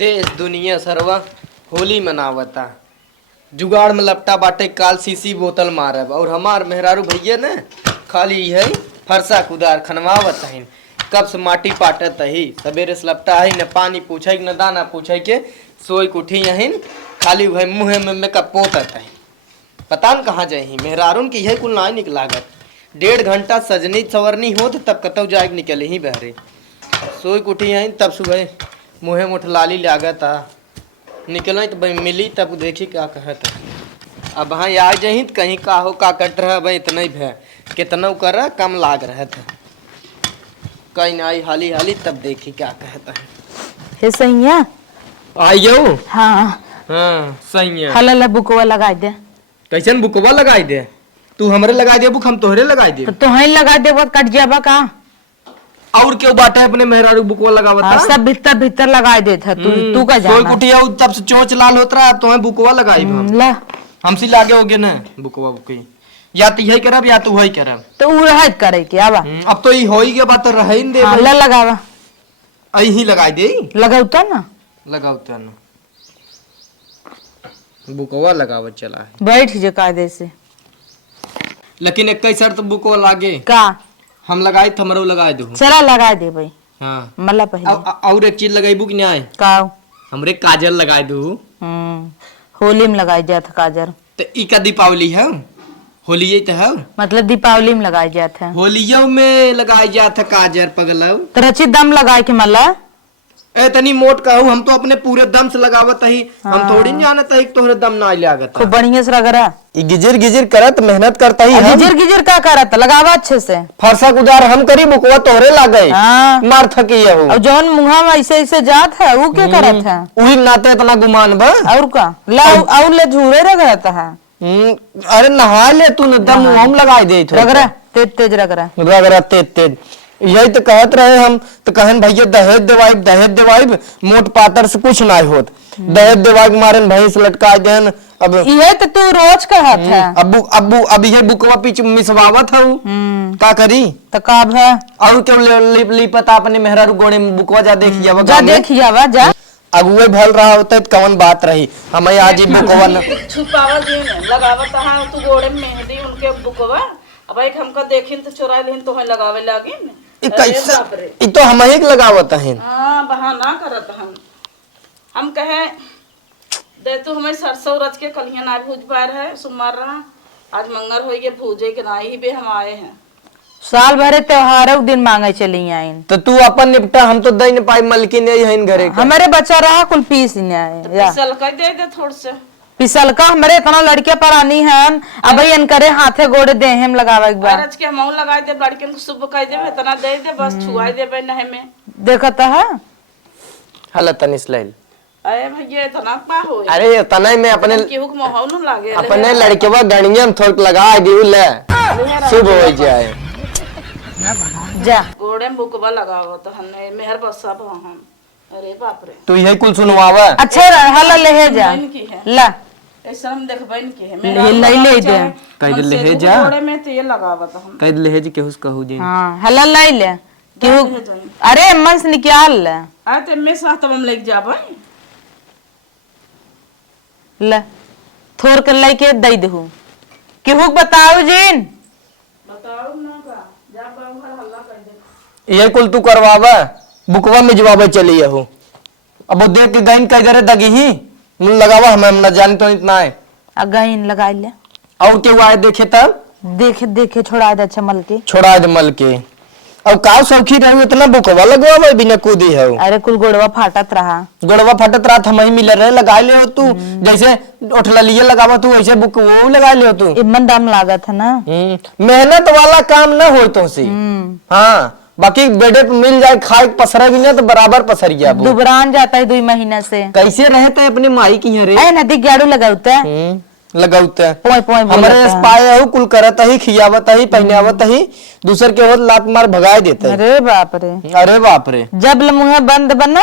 देश दुनिया सर्वा होली मनावता। जुगाड़ में लपटा बाटे काल सीसी बोतल मारब और हमार मेहरारू भैया ने खाली है फरसा कुदार खनवावत है। कब से माटी पाटत ही सवेरे से लपटा है न पानी पूछे न दाना पूछे के सोई कुठी यहीन खाली वह मुँह में कपोतत है। पता न कहाँ जाही मेहरारून की यही कुल नाई निकलागत। 1.5 घंटा सजनी सवरनी हो तब कतौ जाए निकले ही बहरे सोई कुठी यहीं तब सुबह मुँहे मुठ लाली लागत निकल तो भाई मिली तब देखी क्या कहत। अब हाँ आ जही तो कहीं का हो का कट रहा भाई इतना ही भय कितना कर कम लाग रहा था कहीं ना आई हाली हाली तब देखी क्या कहता है। हे सैया आइयो हाँ हाँ सही है। हला बुकवा लगा दे। कैसन बुकवा लगाई दे तू हमरे लगाई दे बुक हम तोहरे लगाई दे तो ही लगा दे वो कट जाबा का और क्यों बाटे अपने मेहरारू बुकवा लगावता सब भीतर भीतर लगा दे था तू का सोई जाना कुटिया तब से चोंच लाल होत रहा तुम्हें बुकवा लगाई हम ला हमसे लागे होगे ना बुकवा बुकी या तो यही करब या तो वही करब तो उ रहत करे के आबा अब तो ये होई के बात रह ही दे ला लगावा अही लगाई दे लगाउता ना लगावता ना बुकवा लगावत चला है बैठ जे कायदे से लेकिन एक शर्त बुकवा लागे का हम लगाई तो हमरो लगाए दो चला लगा दे भाई हाँ मला पहले और एक चीज लगाई बुक न्याय का हमरे काजल लगाए दो होली में लगाई जात काजर तो ई का दीपावली है होली तो है मतलब दीपावली में लगाई जात है होलियो में लगाई जात है काजर पगलव तो रची दम लगाए के मला इतनी मोट कहूँ हम तो अपने पूरे दम से लगावत ही हम थोड़ी नहीं जानत है तोहरे दम ना लागत खूब बढ़िया से रगड़ा गिजिर गिजिर करत मेहनत करता ही हम गिजिर गिजिर का करत लगावा अच्छे से फरसा गुजार हम करी बुकवा तोहरे लागे हाँ मार थकी है और जौन मुहा में ऐसे ऐसे जात है वो क्या करत है वही नाते इतना गुमान बा और का ला और ले झूरे रगड़त है अरे नहा ले तू न दम हम लगाई दे रगड़ा तेज तेज रगड़ा रगड़ा तेज तेज यही तो कहत रहे हम तो कहन भैया दहेज देवाइब मोट पातर से कुछ ना होत दहेज देवाइब मारन भैंस लटका देन अब ये तो तू रोज कहत है अब्बू अब्बू अब ये बुकवा पीछ मिसवावत हूँ का करी तो काब है और क्यों लिपता अपने मेहरारू गोड़े में बुकवा जा देखी जावा जा देखी जावा जा अगुए भल रहा होता है कौन बात रही हमें आज ही बुकवा छुपावा दिन लगावत हां तू गोड़े में मेहंदी उनके बुकवा अब एक हमका देखिन तो चुरा लेन तो है लगावे लागिन ये तो हम ही लगावत है हां बहाना करत हम कहे दे तू हमें सरसों रच के कलियां ना भूज पार है सुमार रहा आज मंगर होई के भूजे के नाई ही बे हम आए हैं साल भरे त्योहार दिन मांगे चली आइन तो तू अपन निपटा हम तो दई न पाई मलकी ने है घरे हमारे बच्चा रहा कुल पीस ने आए चल कर दे थोड़ से पिसल का हमारे इतना लड़के परानी है अब इन करे हाथे गोड़े दे हम लगावा एक बार आज के हम लगाई दे लड़कियों को सुबह कह दे इतना दे दे बस छुआई दे बे नहे में देखता है हला तनिस लैल अरे भैया इतना पा हो अरे तने में अपने केहू के मोह न लागे अपने लड़केवा गणिया में थोड़ लगा दिउ ले शुभ हो जाए जा गोड़े में बुकवा लगावो तो हमने मेहर बसा हम अरे बाप रे तू यही कुल सुनवावा अच्छा हला ले जा की है ला ऐसा हम देखबैन के है ले दे कह दे ले जा गोड़े में तेल लगावत हम कह दे ले केहुस कहू जी हां हला ले क्यों अरे मन से निकाल ले आ ते में साथ हम लेके जाबै ले थोड़ कर लेके दई देहू केहू बताओ जीन बताओ ना का जा बाबू हल्ला कर दे ये कुल तू करवावा बुकवा में जवाब चली हो अब वो देख के गईन कह दे दगी ही मुन लगावा हमें न जानी तो इतना है अगइन लगा ले और केहू आए देखे तब देखे छोड़ा दे अच्छा मल के छोड़ा दे मल के अब का सौखी रहे इतना बुकवा लगवावा बिना कूदी है अरे कुल गोड़वा फाटत रहा गोड़वा फटत रहा हम ही मिल रहे लगा ले हो तू जैसे उठला लिए लगावा तू ऐसे बुक वो लगा ले हो तू इमन दाम लागत है ना मेहनत वाला काम न हो तो सी हाँ बाकी बेडे पे मिल जाए खाए पसरा भी ना तो बराबर पसर गया दुबरान जाता है 2 महीना से कैसे रहते अपने माई की रे नदी गाड़ू लगाता है लगाउते पोय पोय हमारे पाए हो कुल करत ही खियावत ही पहनावत ही दूसर के होत लात मार भगाए देते हैं। अरे बाप रे, अरे बाप रे। जब मुँह बंद बना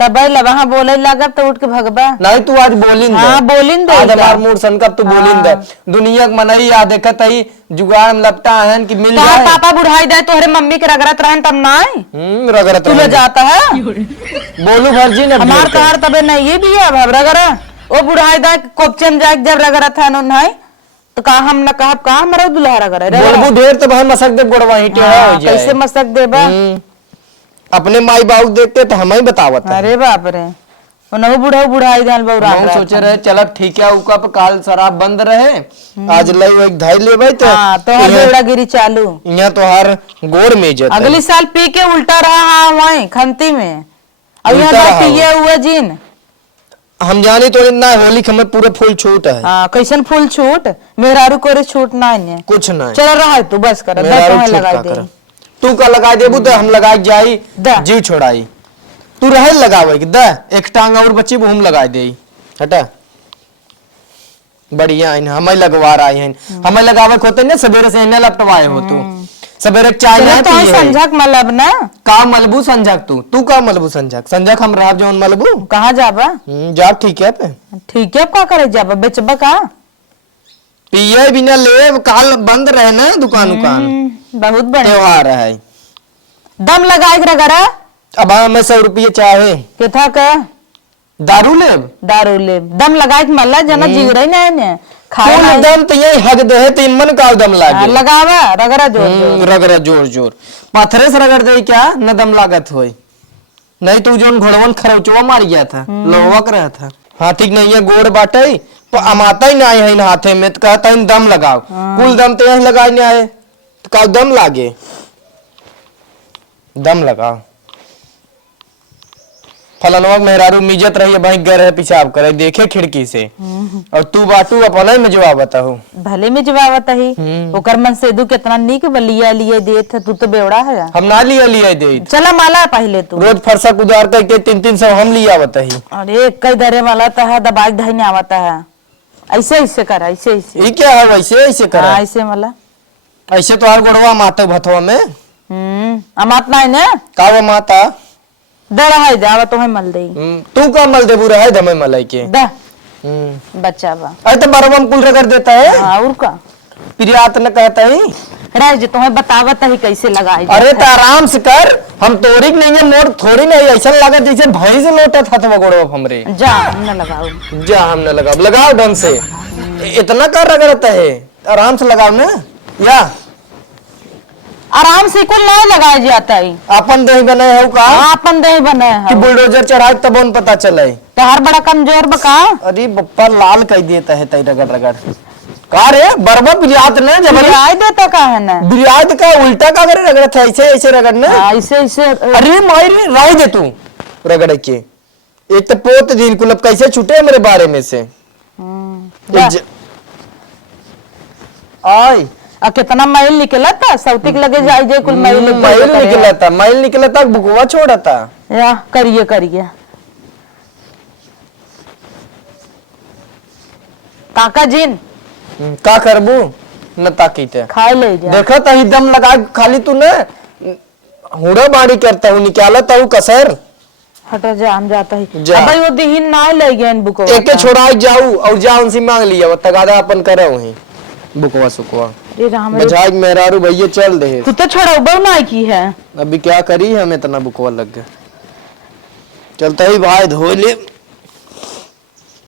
तब वहां बोले लगब तो उठ के भगबा। नहीं तू आज बोलिन दे। हाँ बोलिन दे। आज हमार मूड सनकब तू बोलिन दे। दुनिया के मनई आ देखत ही जुगाड़ में लपटा है कि मिल जाए। पापा बुढ़ाई दे तोहरे मम्मी के रगड़त रहन तब ना रगड़त तू ले जाता है। बोलू भरजी ने हमार तोहर तबे नहीं ये भी है रगड़ा ओ बुढ़ाई दा कोपचन जाए जब रगड़ा था नहीं तो कहा हम न कहब कहा मरो दुल्हा रगड़ा बोलबू ढेर तो भाई मसक दे गोड़वा ही टेढ़ा हो जाए। कैसे मसक देबा अपने माई बाबू देखते तो हम ही बतावत। अरे बाप रे उनहु बुढ़ऊ बुढ़ाई दाल बौरा हम सोचे रहे चल ठीक है उका पे काल शराब बंद रहे आज लई एक धाई लेबै तो हां तो हर बेड़ा गिरी चालू यहां तो हर गोड़ में जत अगली साल पी के उल्टा रहा हां वहीं खंती में अब यहां पिए हुए जिन हम जानी तो ना होली हमें पूरे फूल छूट है। हां कैसन फूल छूट मेहरारू कोरे छूट ना है कुछ नहीं। चल रहा तू बस कर लगा दे तू का लगा देबू तो हम लगा जाई जी छोड़ाई तू रहे लगावे कि द एक टांग और बच्ची हम लगा दे हटा बढ़िया है हमें लगवा रहा है हमें लगावे होते ना सवेरे से इन्हें लपटवाए हो तू सवेरे चाय ना तो संझक मलब ना का मलबू संझक तू का मलबू संझक हम रहा जौन मलबू कहाँ जाबा जा ठीक है पे ठीक है का करे जाबा बेचबा का पिए बिना ले काल बंद रहे ना दुकान बहुत बढ़िया त्योहार है। दम लगाए रगड़ा अब हमें 100 रुपये चाहे केथा का दारू ले दम लगाए मल्ला जना जीव रही ना ने खाए दम तो यही हक दे है तीन मन का दम लागे लगावा रगड़ा जोर रगड़ा जोर पत्थरे से रगड़ दे क्या न दम लागत होई नहीं तू जोन घोड़वन खरौचवा मार गया था लोहवक रहा था। हाँ ठीक नहीं है गोड़ बाटे अमाता ही नहीं है इन हाथे में तो कहता है दम लगाओ कुल दम तो यही लगाए नहीं आए तो का दम लागे दम लगाओ फलनवा मेहरारू मिजत रही है भाई गए है पिशाब करे देखे खिड़की से और तू बाटू अपना ही में जवाब बताऊ भले में जवाब ही ओकर मन से दू कितना नीक बलिया लिए दे थे तू तो बेवड़ा है हम ना लिया दे चला माला पहले तू रोज फरसा कुदार करके 300 हम लिया बताही। अरे कई दरे वाला तो है दबाई दही नहीं आवता है ऐसे ऐसे कर ऐसे ऐसे ये क्या है वैसे ऐसे कर ऐसे मला ऐसे तो हर गोड़वा माता भथवा में अमात नहीं ने का वो माता दे रहा है जावा तो मल दे तू का मल दे बुरा है दमे मलाई के दा बच्चा बा अरे तो बरबम कुल रगड़ देता है और का प्रियात न कहता है राज जी तुम्हें बतावत है कैसे लगाई अरे तो आराम से कर हम तोरिक नहीं है मोर थोड़ी नहीं ऐसा लगा जैसे भैंस लोटा था तो गोड़वा हमरे जा हमने लगाओ जा हमने लगाओ ढंग से इतना कर रगड़ता है आराम से लगाओ ना या आराम से कुल नहीं लगाया जाता है अपन दही बने है का अपन दही बने है कि बुलडोजर चढ़ाए तब उन पता चले तो हर बड़ा कमजोर बका अरे बप्पा लाल कह देता है तई रगड़ रगड़ का रे बरबर बिरियात ने जब बिरियात देता का है ना बिरियात का उल्टा का करे रगड़ था ऐसे रगड़ना ऐसे ऐसे अरे मायरी राय दे तू रगड़ के एक तो पोत दिन कुलब कैसे छूटे मेरे बारे में से आई आ कितना मैल निकला था सौतिक लगे जाए जे कुल मैल निकला था बुकवा छोड़ा था या करिए काका जिन का करबू न ताकीते खाए ले जा देखा था दम लगा खाली तू न हुड़ा बाड़ी करता हूँ निकालता हूँ कसर हटा जा हम जाता ही जा। अब वो दिहिन ना ले गए बुको एक छोड़ाई जाऊ और जा उनसे मांग लिया वो तगादा अपन करे वही बुकवा सुकवा अरे राम बजाज मेहरारू भैया चल दे तू तो छोड़ा ना की है अभी क्या करी हमें इतना बुकवा लग गया चलता ही भाई धो ले